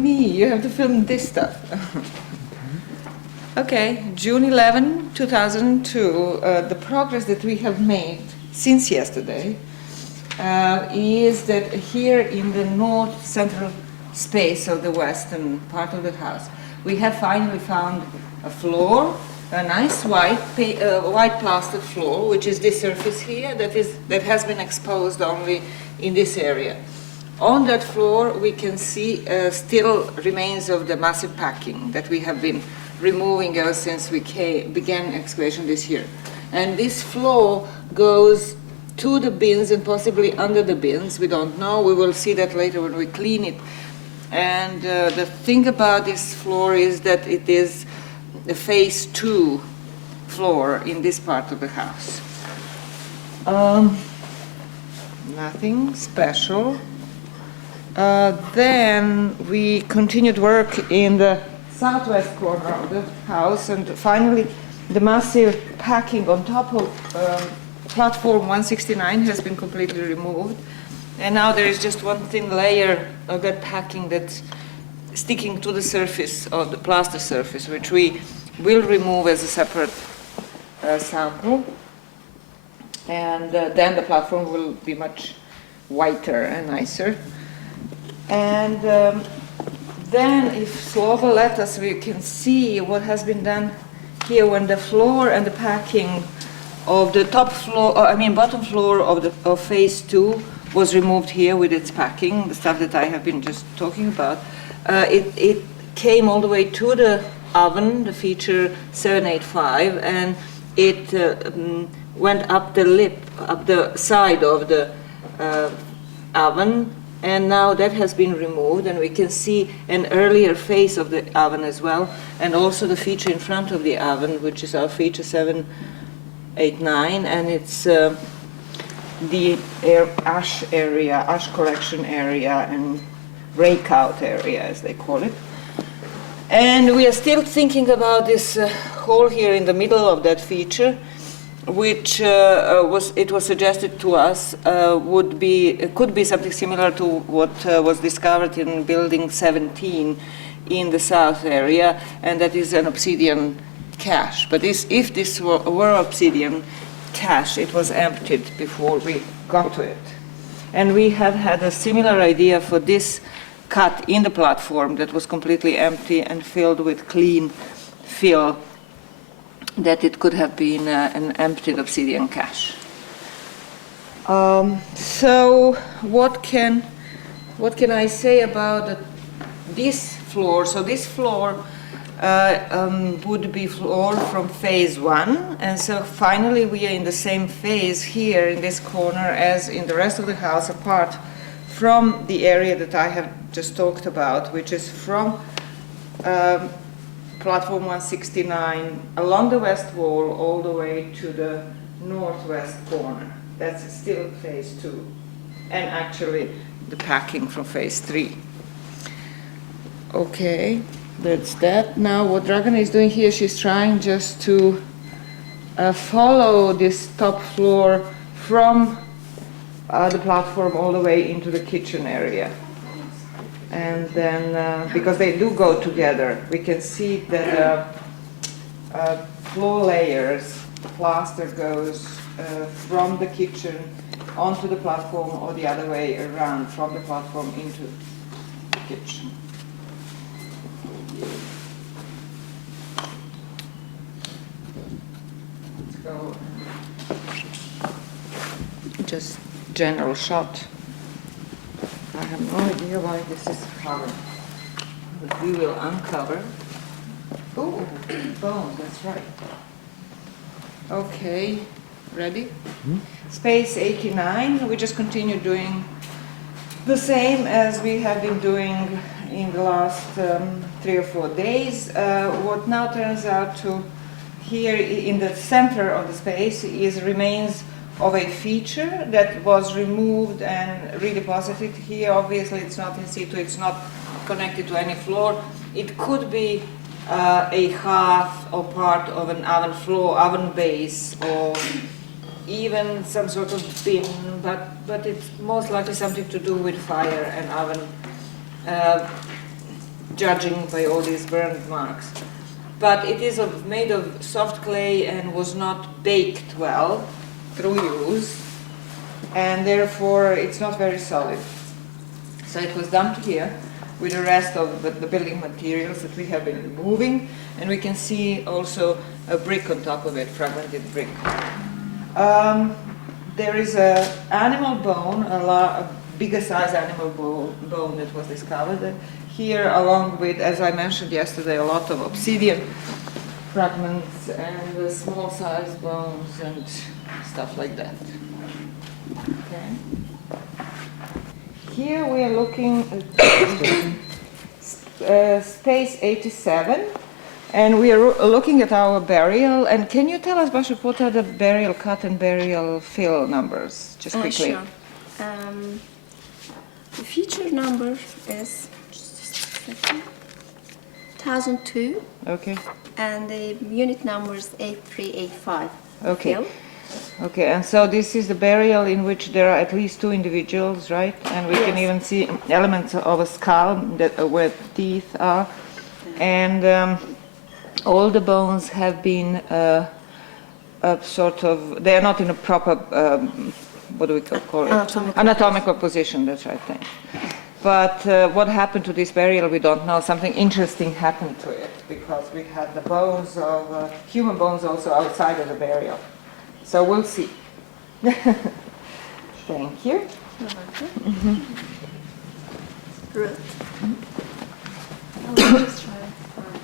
Me, you have to film this stuff. Okay, June 11, 2002, the progress that we have made since yesterday is that here in the north central space of the western part of the house, we have finally found a floor, a nice white plastered floor, which is this surface here that has been exposed only in this area. On that floor, we can see still remains of the massive packing that we have been removing ever since we began excavation this year. And this floor goes to the bins and possibly under the bins. We don't know. We will see that later when we clean it. And the thing about this floor is that it is a phase 2 floor in this part of the house. Nothing special. Then we continued work in the southwest corner of the house, and finally the massive packing on top of platform 169 has been completely removed, and now there is just one thin layer of that packing that's sticking to the surface of the plaster surface, which we will remove as a separate sample, and then the platform will be much whiter and nicer. And then, if Slova let us, we can see what has been done here when the floor and the packing of the top floor, bottom floor of phase 2 was removed here with its packing, the stuff that I have been just talking about. It came all the way to the oven, the feature 785, and it went up the lip, up the side of the oven. And now that has been removed, and we can see an earlier face of the oven as well, and also the feature in front of the oven, which is our feature 789, and it's the ash area, ash collection area, and rake out area, as they call it. And we are still thinking about this hole here in the middle of that feature, which was suggested to us could be something similar to what was discovered in building 17 in the south area, and that is an obsidian cache. But if this were obsidian cache, it was emptied before we got to it. And we have had a similar idea for this cut in the platform that was completely empty and filled with clean fill, that it could have been an emptied obsidian cache. So what can I say about this floor? So this floor would be floor from phase 1, and so finally we are in the same phase here in this corner as in the rest of the house, apart from the area that I have just talked about, which is from platform 169 along the west wall all the way to the northwest corner. That's still phase 2, and actually the packing from phase 3. Okay, that's that. Now what Dragana is doing here, she's trying just to follow this top floor from the platform all the way into the kitchen area. And then, because they do go together, we can see that floor layers, the plaster goes from the kitchen onto the platform, or the other way around, from the platform into the kitchen. Let's go. Just general shot. I have no idea why this is covered, but we will uncover. Oh, bones, that's right. Okay, ready? Mm-hmm. Space 89, we just continue doing the same as we have been doing in the last 3 or 4 days. What now turns out to here in the center of the space is remains of a feature that was removed and redeposited here. Obviously it's not in situ, it's not connected to any floor. It could be a half or part of an oven floor, oven base, or even some sort of bin, but it's most likely something to do with fire and oven. judging by all these burned marks. But it is made of soft clay and was not baked well through use, and therefore it's not very solid. So it was dumped here with the rest of the building materials that we have been removing, and we can see also a brick on top of it, fragmented brick. There is an animal bone, a bigger size animal bone that was discovered here, along with, as I mentioned yesterday, a lot of obsidian fragments and small size bones and stuff like that. Okay. Here we are looking at space 87, and we are looking at our burial. And can you tell us, Basha, what are the burial cut and burial fill numbers, just quickly? Sure. The feature number is, just a second, 1002. Okay. And the unit number is 8385. Okay. Fill. Okay, and so this is the burial in which there are at least 2 individuals, right? And we can even see elements of a skull that, where teeth are. And all the bones have been sort of, they are not in a proper, what do we call it? Anatomical position, that's right, thanks. But what happened to this burial, we don't know. Something interesting happened to it, because we had the bones of, human bones also outside of the burial. So we'll see. Thank you. You're welcome. Root. I'll just try to find it.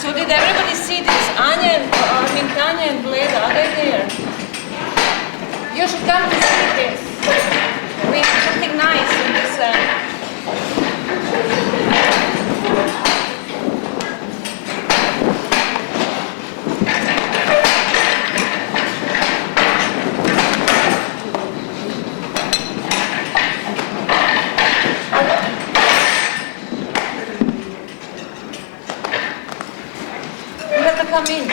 So did everybody see this? Tanya and Bleda, are they there? You should come to see this. We have something nice in this. You have to come in.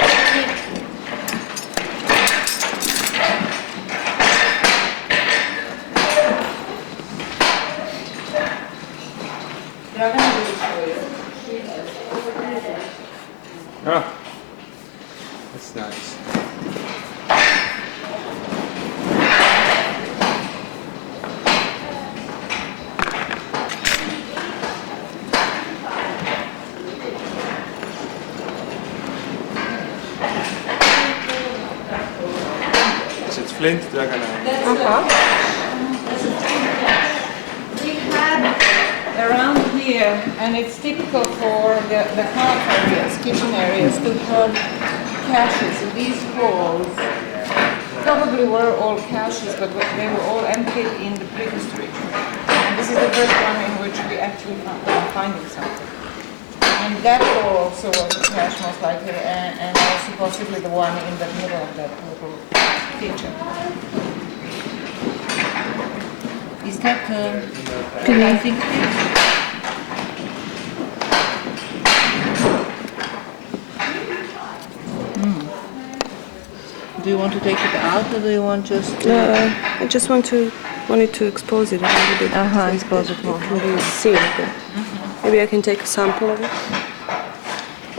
Is het flint, dragonite? We had around here, and it's typical for the hearth areas, kitchen areas, to have caches. So these holes probably were all caches, but they were all emptied in the prehistory. And this is the first one in which we actually found finding something. And that hole also was a cache most likely, and also possibly the one in the middle of that little feature. Is that can I think it is? Do you want to take it out, or do you want just I just wanted to expose it a little bit. expose it more. Maybe see it. Maybe I can take a sample of it.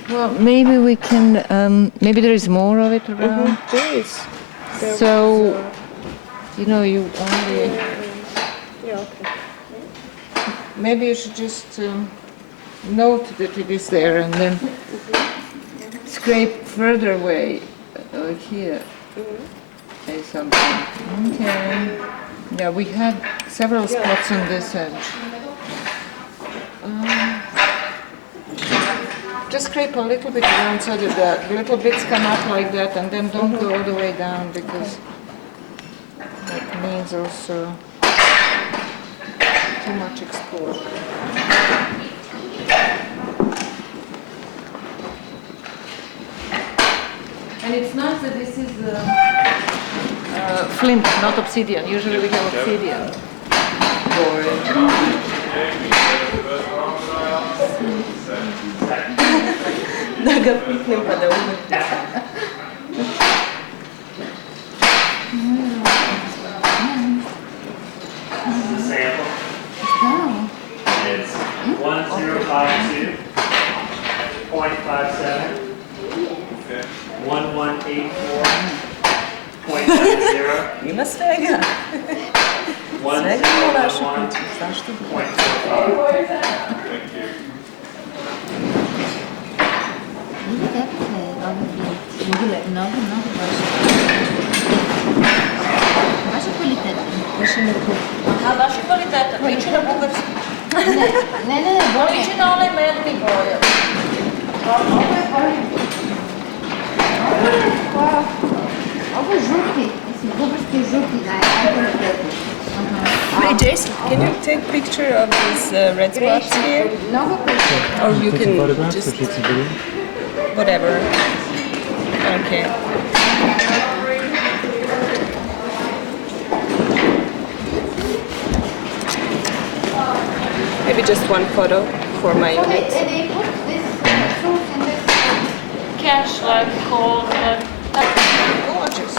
Well, maybe we can, maybe there is more of it around. There is. So, you know, you only, Yeah, okay. maybe you should just note that it is there and then scrape further away, like here. Say something. Okay. Yeah, we had several spots on this edge. Just scrape a little bit around so that the little bits come up like that, and then don't go all the way down, because that means also too much exposure. And it's nice that this is flint, not obsidian. Usually we have obsidian. Да ga piknem pa da umem. Sample. It's 1052.57, 1184.90, Ima svega. Svega moraš uključiti. Zašto? 1.45. Vaša kvaliteta. A vaša kvaliteta, liči na bugarski. Ne, bolje. Liči na onaj medni boja. Ovo je žuti, mislim, bugarski žuti, Hey Jason, can you take a picture of these red spots here? Mnogo kuće. Or you can just whatever. Okay. Maybe just one photo for my So unit. they put this fruit in this. Cash like cold, gorgeous.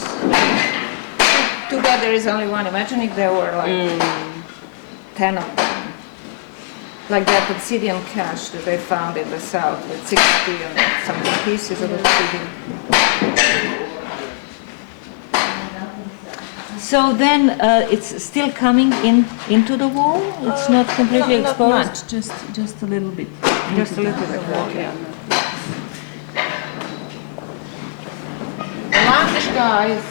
Too bad there is only one. Imagine if there were like 10 of them. Like that obsidian cache that they found in the south with 60 and something pieces of obsidian. So then it's still coming into the wall? It's not completely exposed? Not much, just a little bit. Just a little bit, okay. The Lankish guys